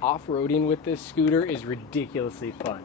Off-roading with this scooter is ridiculously fun.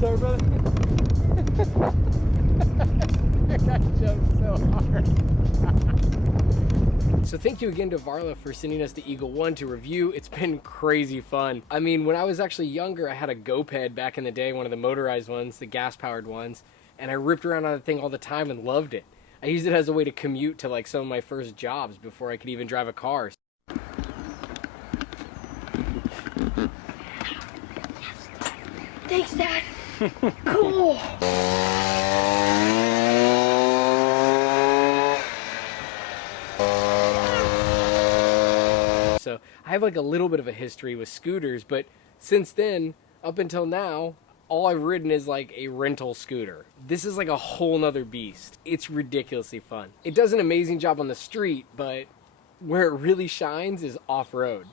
Sorry, brother. I got jumped so hard. So thank you again to Varla for sending us the Eagle 1 to review. It's been crazy fun. I mean, when I was actually younger, I had a GoPed back in the day, one of the motorized ones, the gas-powered ones, and I ripped around on the thing all the time and loved it. I used it as a way to commute to like some of my first jobs before I could even drive a car. Thanks, Dad. Cool. So I have like a little bit of a history with scooters, but since then, up until now, all I've ridden is like a rental scooter. This is like a whole nother beast. It's ridiculously fun. It does an amazing job on the street, but where it really shines is off-road.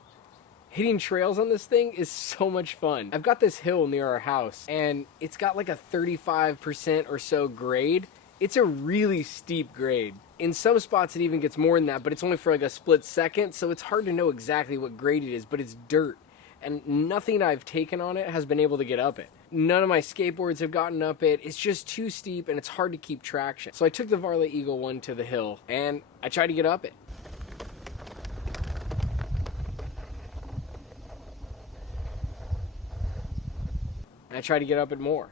Hitting trails on this thing is so much fun. I've got this hill near our house, and it's got like a 35% or so grade. It's a really steep grade. In some spots it even gets more than that, but it's only for like a split second, so it's hard to know exactly what grade it is, but it's dirt. And nothing I've taken on it has been able to get up it. None of my skateboards have gotten up it. It's just too steep and it's hard to keep traction. So I took the Varla Eagle 1 to the hill, and I tried to get up it. And I try to get up it more.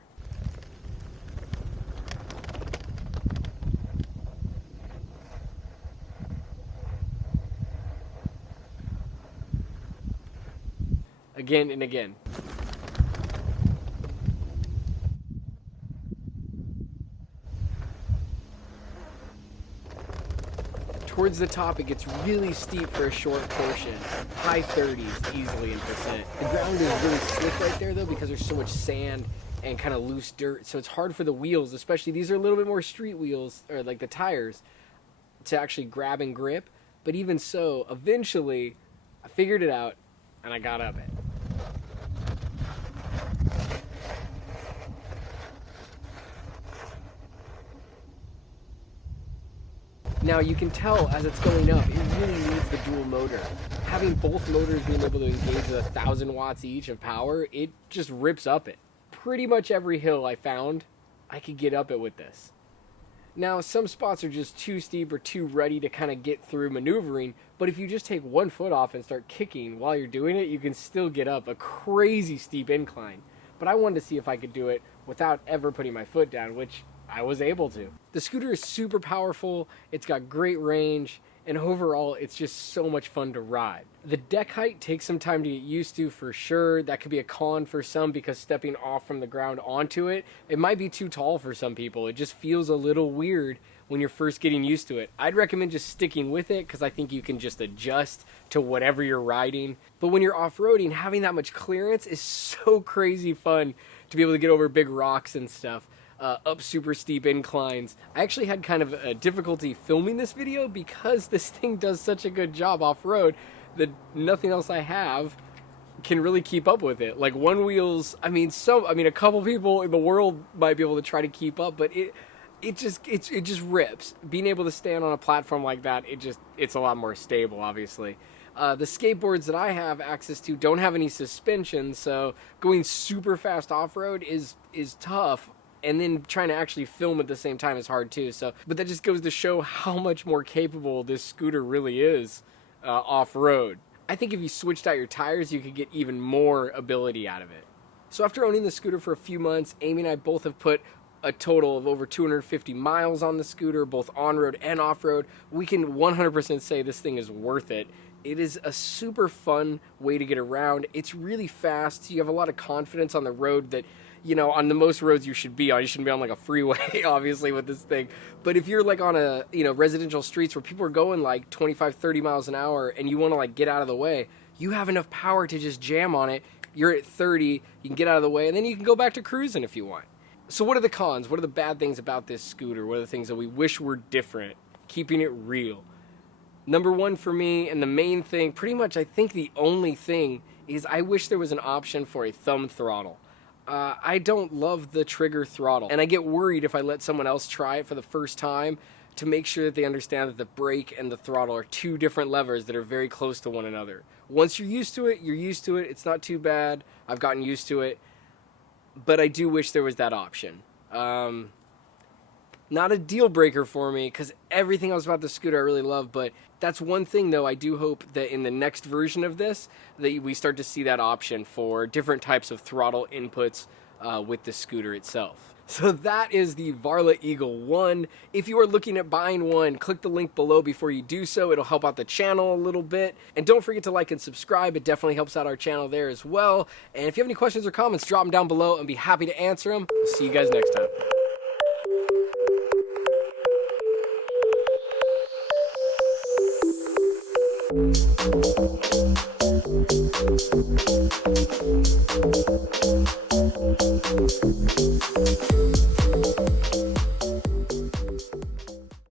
Again and again. Towards the top, it gets really steep for a short portion. High 30s easily in percent. The ground is really slick right there though because there's so much sand and kind of loose dirt, so it's hard for the wheels, especially these are a little bit more street wheels, or like the tires, to actually grab and grip. But even so, eventually I figured it out and I got up it. Now you can tell as it's going up, it really needs the dual motor. Having both motors being able to engage with 1,000 watts each of power, it just rips up it. Pretty much every hill I found, I could get up it with this. Now some spots are just too steep or too ruddy to kind of get through maneuvering, but if you just take one foot off and start kicking while you're doing it, you can still get up a crazy steep incline. But I wanted to see if I could do it without ever putting my foot down, which I was able to. The scooter is super powerful, it's got great range, and overall it's just so much fun to ride. The deck height takes some time to get used to for sure. That could be a con for some because stepping off from the ground onto it, it might be too tall for some people. It just feels a little weird when you're first getting used to it. I'd recommend just sticking with it because I think you can just adjust to whatever you're riding. But when you're off-roading, having that much clearance is so crazy fun to be able to get over big rocks and stuff. Up super steep inclines. I actually had kind of a difficulty filming this video because this thing does such a good job off-road that nothing else I have can really keep up with it. Like one wheels, I mean a couple people in the world might be able to try to keep up, but it just rips. Being able to stand on a platform like that, it's a lot more stable, obviously. The skateboards that I have access to don't have any suspension, so going super fast off-road is tough. And then trying to actually film at the same time is hard too. So, but that just goes to show how much more capable this scooter really is off-road. I think if you switched out your tires, you could get even more ability out of it. So after owning the scooter for a few months, Amy and I both have put a total of over 250 miles on the scooter, both on-road and off-road. We can 100% say this thing is worth it. It is a super fun way to get around. It's really fast. You have a lot of confidence on the road that, you know, on the most roads you should be on. You shouldn't be on like a freeway, obviously, with this thing. But if you're like on a, you know, residential streets where people are going like 25, 30 miles an hour and you want to like get out of the way, you have enough power to just jam on it. You're at 30, you can get out of the way, and then you can go back to cruising if you want. So what are the cons? What are the bad things about this scooter? What are the things that we wish were different? Keeping it real. Number one for me, and the main thing, pretty much I think the only thing, is I wish there was an option for a thumb throttle. I don't love the trigger throttle, and I get worried if I let someone else try it for the first time to make sure that they understand that the brake and the throttle are two different levers that are very close to one another. Once you're used to it, you're used to it. It's not too bad. I've gotten used to it. But I do wish there was that option. Not a deal breaker for me, because everything else about the scooter I really love, but that's one thing, though. I do hope that in the next version of this, that we start to see that option for different types of throttle inputs with the scooter itself. So that is the Varla Eagle 1. If you are looking at buying one, click the link below before you do so. It'll help out the channel a little bit. And don't forget to like and subscribe. It definitely helps out our channel there as well. And if you have any questions or comments, drop them down below and be happy to answer them. We'll see you guys next time.